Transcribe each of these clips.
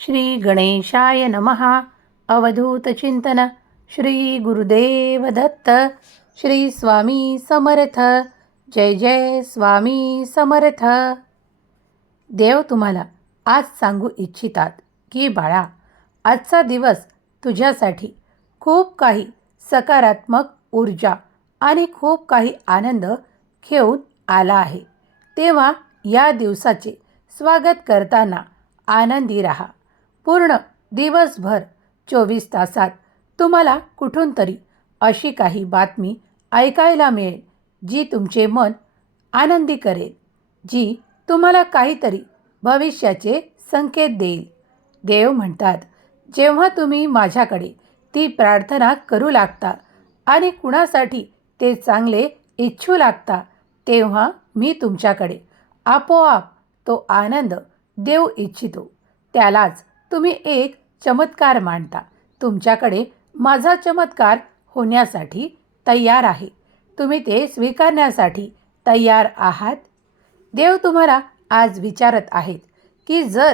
श्री गणेशाय नमः अवधूतचिंतन श्री गुरुदेव दत्त श्री स्वामी समर्थ। जय जय स्वामी समर्थ। देव तुम्हाला आज सांगू इच्छितात की बाळा आजचा दिवस तुझ्यासाठी खूप काही सकारात्मक ऊर्जा आणि खूप काही आनंद घेऊन आला आहे. तेव्हा या दिवसाचे स्वागत करताना आनंदी रहा. पूर्ण दिवसभर चोवीस तासात तुम्हाला कुठून तरी अशी काही बातमी ऐकायला मिळेल जी तुमचे मन आनंदी करेल जी तुम्हाला काहीतरी भविष्याचे संकेत देईल. देव म्हणतात जेव्हा तुम्ही माझ्याकडे ती प्रार्थना करू लागता आणि कुणासाठी ते चांगले इच्छू लागता तेव्हा मी तुमच्याकडे आपोआप तो आनंद देऊ इच्छितो. त्यालाच तुम्ही एक चमत्कार मांडता. तुमच्याकडे माझा चमत्कार होण्यासाठी तयार आहे. तुम्ही ते स्वीकारण्यासाठी तयार आहात? देव तुम्हाला आज विचारत आहेत की जर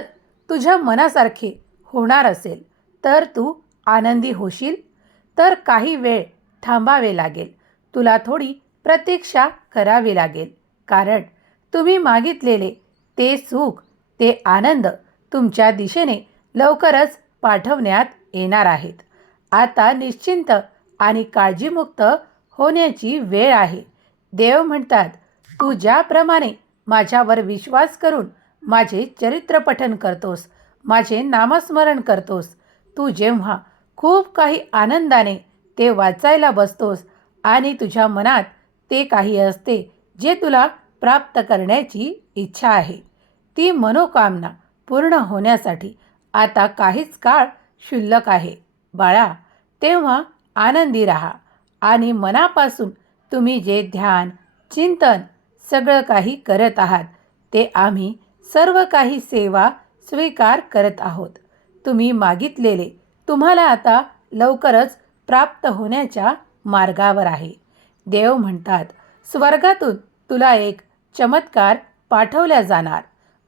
तुझ्या मनासारखे होणार असेल तर तू आनंदी होशील? तर काही वेळ थांबावे लागेल. तुला थोडी प्रतीक्षा करावी लागेल. कारण तुम्ही मागितलेले ते सुख ते आनंद तुमच्या दिशेने लवकरच पाठवण्यात येणार आहेत. आता निश्चिंत आणि काळजीमुक्त होण्याची वेळ आहे. देव म्हणतात तू ज्याप्रमाणे माझ्यावर विश्वास करून माझे चरित्रपठन करतोस माझे नामस्मरण करतोस तू जेव्हा खूप काही आनंदाने ते वाचायला बसतोस आणि तुझ्या मनात ते काही असते जे तुला प्राप्त करण्याची इच्छा आहे ती मनोकामना पूर्ण होण्यासाठी आता काहीच काळ शुल्लक आहे. बाळा तेव्हा आनंदी राहा आणि मनापासून तुम्ही जे ध्यान चिंतन सगळं काही करत आहात ते आम्ही सर्व काही सेवा स्वीकार करत आहोत. तुम्ही मागितलेले तुम्हाला आता लवकरच प्राप्त होण्याच्या मार्गावर आहे. देव म्हणतात स्वर्गातून तुला एक चमत्कार पाठवल्या जाणार.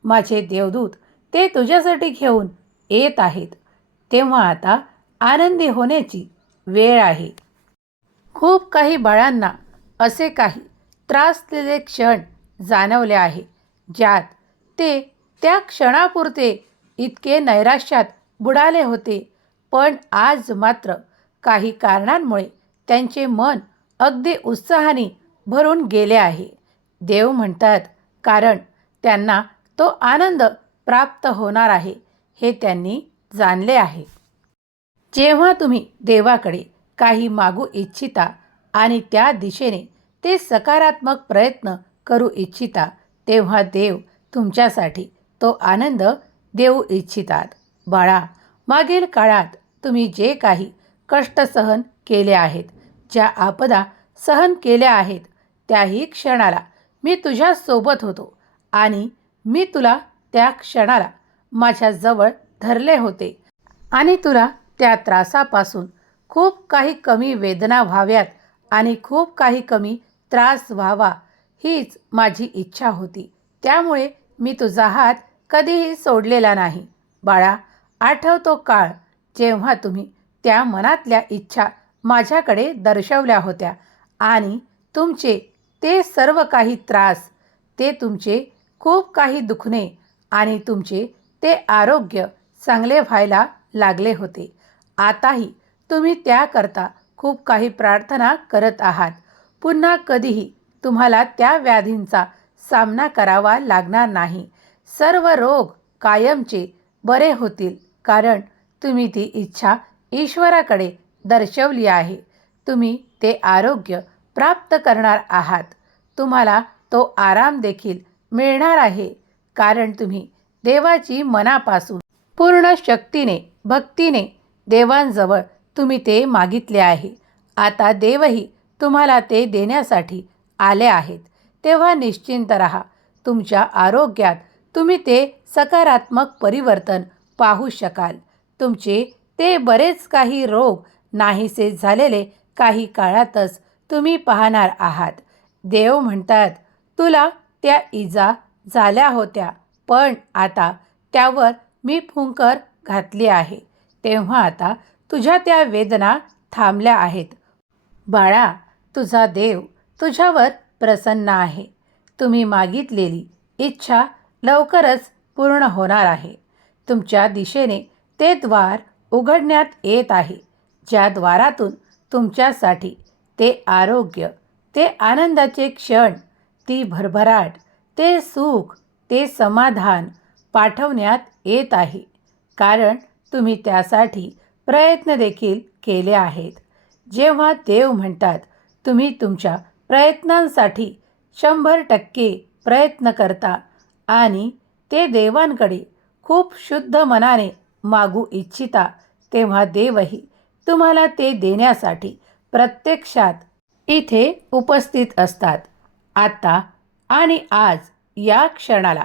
माझे देवदूत ते तुझ्यासाठी घेऊन येत आहेत. तेव्हा आता आनंदी होण्याची वेळ आहे. खूप काही बाळांना असे काही त्रासलेले क्षण जाणवले आहे ज्यात ते त्या क्षणापुरते इतके नैराश्यात बुडाले होते. पण आज मात्र काही कारणांमुळे त्यांचे मन अगदी उत्साहाने भरून गेले आहे. देव म्हणतात कारण त्यांना तो आनंद प्राप्त होणार आहे. हे त्यांनी जाणले आहे. जेव्हा तुम्ही देवाकडे काही मागू इच्छिता आणि त्या दिशेने ते सकारात्मक प्रयत्न करू इच्छिता तेव्हा देव तुमच्यासाठी तो आनंद देऊ इच्छितात. बाळा मागील काळात तुम्ही जे काही कष्ट सहन केले आहेत ज्या आपदा सहन केल्या आहेत त्याही क्षणाला मी तुझ्यासोबत होतो आणि मी तुला त्या क्षणाला माझ्याजवळ धरले होते. आणि तुला त्या त्रासापासून खूप काही कमी वेदना व्हाव्यात आणि खूप काही कमी त्रास व्हावा हीच माझी इच्छा होती. त्यामुळे मी तुझा हात कधीही सोडलेला नाही. बाळा आठवतो काळ जेव्हा तुम्ही त्या मनातल्या इच्छा माझ्याकडे दर्शवल्या होत्या आणि तुमचे ते सर्व काही त्रास ते तुमचे खूप काही दुखणे आणि तुमचे ते आरोग्य चांगले व्हायला लागले होते. आताही तुम्ही त्याकरता खूप काही प्रार्थना करत आहात. पुन्हा कधीही तुम्हाला त्या व्याधींचा सामना करावा लागणार नाही. सर्व रोग कायमचे बरे होतील कारण तुम्ही ती इच्छा ईश्वराकडे दर्शवली आहे. तुम्ही ते आरोग्य प्राप्त करणार आहात. तुम्हाला तो आराम देखील मिळणार आहे. कारण तुम्ही देवाची मनापासून पूर्ण शक्तीने भक्तीने देवांजवळ तुम्ही ते मागितले आहे. आता देवही तुम्हाला ते देण्यासाठी आले आहेत. तेव्हा निश्चिंत राहा. तुमच्या आरोग्यात तुम्ही ते सकारात्मक परिवर्तन पाहू शकाल. तुमचे ते बरेच काही रोग नाहीसे झालेले काही काळातच तुम्ही पाहणार आहात. देव म्हणतात तुला त्या इजा झाल्या होत्या. पण आता त्यावर मी फुंकर घातली आहे. तेव्हा आता तुझ्या त्या वेदना थांबल्या आहेत. बाळा तुझा देव तुझ्यावर प्रसन्न आहे. तुम्ही मागितलेली इच्छा लवकरच पूर्ण होणार आहे. तुमच्या दिशेने ते द्वार उघडण्यात येत आहे ज्या द्वारातून तुमच्यासाठी ते आरोग्य ते आनंदाचे क्षण ती भरभराट ते सुख ते समाधान पाठवण्यात येत आहे. कारण तुम्ही त्यासाठी प्रयत्न देखील केले आहेत. जेव्हा देव म्हणतात तुम्ही तुमच्या प्रयत्नांसाठी शंभर टक्के प्रयत्न करता आणि ते देवांकडे खूप शुद्ध मनाने मागू इच्छिता तेव्हा देवही तुम्हाला ते देण्यासाठी प्रत्यक्षात इथे उपस्थित असतात. आता आणि आज या क्षणाला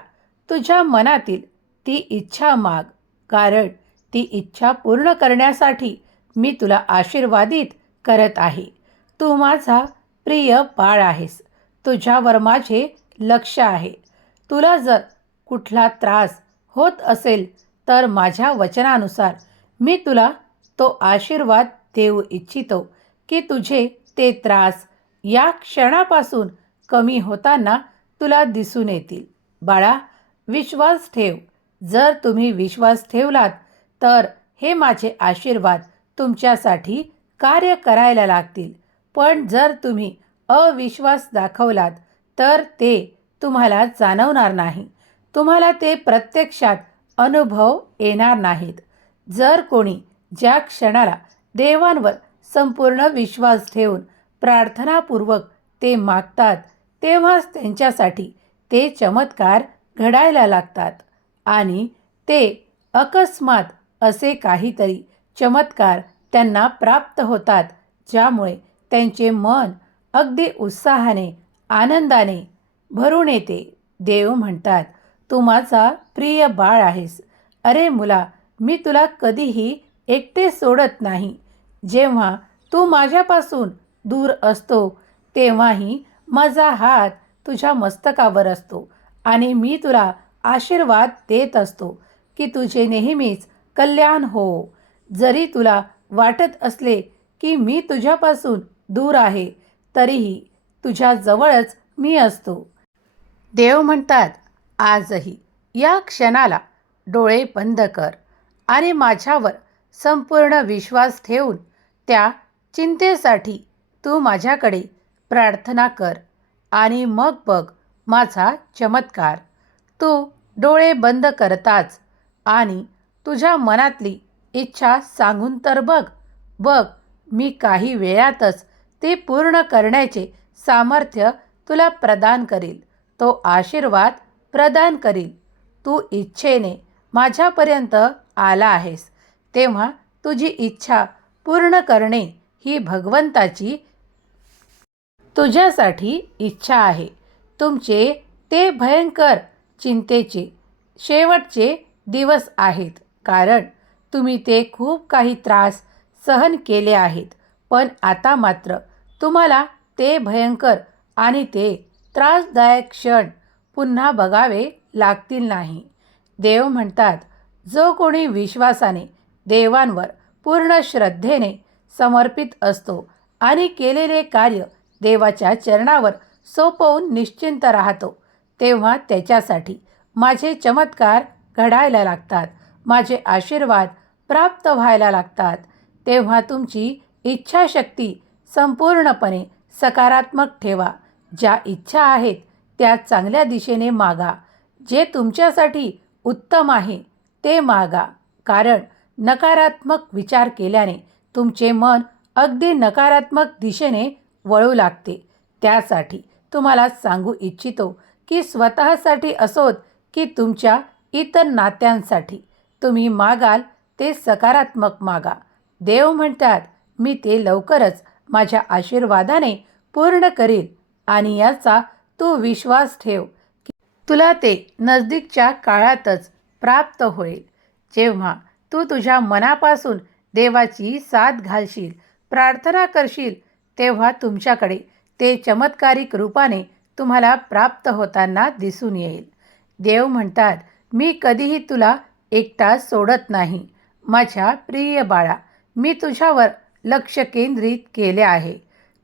तुझ्या मनातील ती इच्छा माग कारण ती इच्छा पूर्ण करण्यासाठी मी तुला आशीर्वादित करत आहे. तू माझा प्रिय बाळ आहेस. तुझ्यावर माझे लक्ष आहे. तुला जर कुठला त्रास होत असेल तर माझ्या वचनानुसार मी तुला तो आशीर्वाद देऊ इच्छितो की तुझे ते त्रास या क्षणापासून कमी होताना तुला दिसून येतील. बाळा विश्वास ठेव. जर तुम्ही विश्वास ठेवलात तर हे माझे आशीर्वाद तुमच्यासाठी कार्य करायला लागतील. पण जर तुम्ही अविश्वास दाखवलात तर ते तुम्हाला जाणवणार नाही. तुम्हाला ते प्रत्यक्षात अनुभव येणार नाहीत. जर कोणी ज्या क्षणाला देवांवर संपूर्ण विश्वास ठेवून प्रार्थनापूर्वक ते मागतात तेव्हाच त्यांच्यासाठी ते चमत्कार घडायला लागतात. आणि ते अकस्मात असे काहीतरी चमत्कार त्यांना प्राप्त होतात ज्यामुळे त्यांचे मन अगदी उत्साहाने आनंदाने भरून येते. देव म्हणतात तू माझा प्रिय बाळ आहेस. अरे मुला मी तुला कधीही एकटे सोडत नाही. जेव्हा तू माझ्यापासून दूर असतो तेव्हाही माझा हात तुझ्या मस्तकावर असतो आणि मी तुला आशीर्वाद देत असतो की तुझे नेहमीच कल्याण हो. जरी तुला वाटत असले की मी तुझ्यापासून दूर आहे तरीही तुझ्याजवळच मी असतो. देव म्हणतात आजही या क्षणाला डोळे बंद कर आणि माझ्यावर संपूर्ण विश्वास ठेवून त्या चिंतेसाठी तू माझ्याकडे प्रार्थना कर आणि मग बघ माझा चमत्कार. तू डोळे बंद करताच आणि तुझ्या मनातली इच्छा सांगून तर बघ. बघ मी काही वेळातच ते पूर्ण करण्याचे सामर्थ्य तुला प्रदान करील. तो आशीर्वाद प्रदान करील. तू इच्छेने माझ्यापर्यंत आला आहेस. तेव्हा तुझी इच्छा पूर्ण करणे ही भगवंताची तुझ्यासाठी इच्छा आहे. तुमचे ते भयंकर चिंतेचे शेवटचे दिवस आहेत. कारण तुम्ही ते खूप काही त्रास सहन केले आहेत. पण आता मात्र तुम्हाला ते भयंकर आणि ते त्रासदायक क्षण पुन्हा बघावे लागतील नाही. देव म्हणतात जो कोणी विश्वासाने देवांवर पूर्ण श्रद्धेने समर्पित असतो आणि केलेले कार्य देवाच्या चरणावर सोपवून निश्चिंत राहतो. तेव्हा त्याच्यासाठी माझे चमत्कार घडायला लागतात. माझे आशीर्वाद प्राप्त व्हायला लागतात. तेव्हा तुमची इच्छाशक्ती संपूर्णपणे सकारात्मक ठेवा. ज्या इच्छा आहेत त्या चांगल्या दिशेने मागा. जे तुमच्यासाठी उत्तम आहे ते मागा. कारण नकारात्मक विचार केल्याने तुमचे मन अगदी नकारात्मक दिशेने वळू लागते. त्यासाठी तुम्हाला सांगू इच्छितो की स्वतःसाठी असोत की तुमच्या इतर नात्यांसाठी. तुम्ही मागाल ते सकारात्मक मागा. देव म्हणतात मी ते लवकरच माझ्या आशीर्वादाने पूर्ण करील आणि याचा तू विश्वास ठेव की तुला ते नजदीकच्या काळातच प्राप्त होईल. जेव्हा तू तुझ्या मनापासून देवाची साथ घालशील प्रार्थना करशील तेव्हा तुमच्याकडे ते चमत्कारिक रूपाने तुम्हाला प्राप्त होताना दिसून येईल. देव म्हणतात मी कधीही तुला एकटा सोडत नाही. माझ्या प्रिय बाळा मी तुझ्यावर लक्ष केंद्रित केले आहे.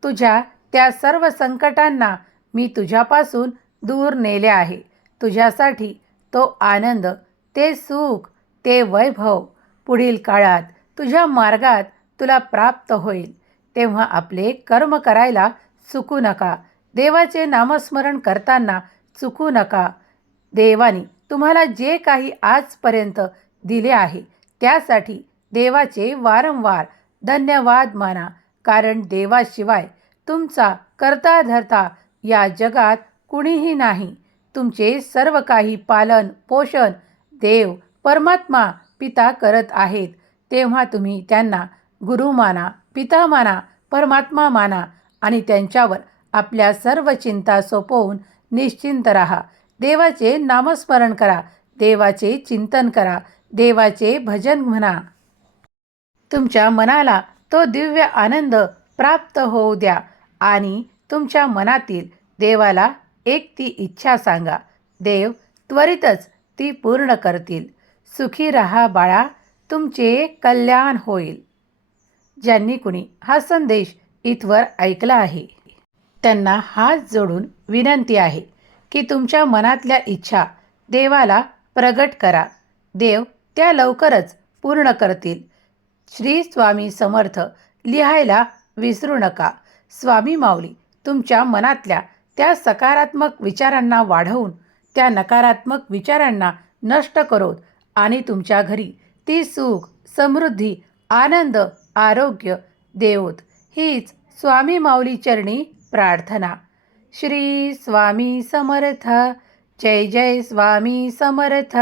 तुझ्या त्या सर्व संकटांना मी तुझ्यापासून दूर नेले आहे. तुझ्यासाठी तो आनंद ते सुख ते वैभव पुढील काळात तुझ्या मार्गात तुला प्राप्त होईल. तेव्हा आपले कर्म करायला चुकू नका. देवाचे नामस्मरण करताना चुकू नका. देवानी तुम्हाला जे काही आजपर्यंत दिले आहे त्यासाठी देवाचे वारंवार धन्यवाद माना. कारण देवाशिवाय तुमचा करता धरता या जगात कुणीही नाही. तुमचे सर्व काही पालन पोषण देव परमात्मा पिता करत आहेत. तेव्हा तुम्ही त्यांना गुरु माना. पिता माना परमात्मा माना आणि त्यांच्यावर आपल्या सर्व चिंता सोपवून निश्चिंत राहा. देवाचे नामस्मरण करा देवाचे चिंतन करा देवाचे भजन म्हणा. तुमच्या मनाला तो दिव्य आनंद प्राप्त होऊ द्या आणि तुमच्या मनातील देवाला एक ती इच्छा सांगा. देव त्वरितच ती पूर्ण करतील. सुखी रहा बाळा तुमचे कल्याण होईल. ज्यांनी कुणी हा संदेश इथवर ऐकला आहे. त्यांना हात जोडून विनंती आहे की तुमच्या मनातल्या इच्छा देवाला प्रगट करा. देव त्या लवकरच पूर्ण करतील. श्री स्वामी समर्थ लिहायला विसरू नका. स्वामी माऊली तुमच्या मनातल्या त्या सकारात्मक विचारांना वाढवून त्या नकारात्मक विचारांना नष्ट करोत आणि तुमच्या घरी ती सुख समृद्धी आनंद आरोग्य देवोत. हीच स्वामी माऊली चरणी प्रार्थना. श्री स्वामी समर्थ. जय जय स्वामी समर्थ.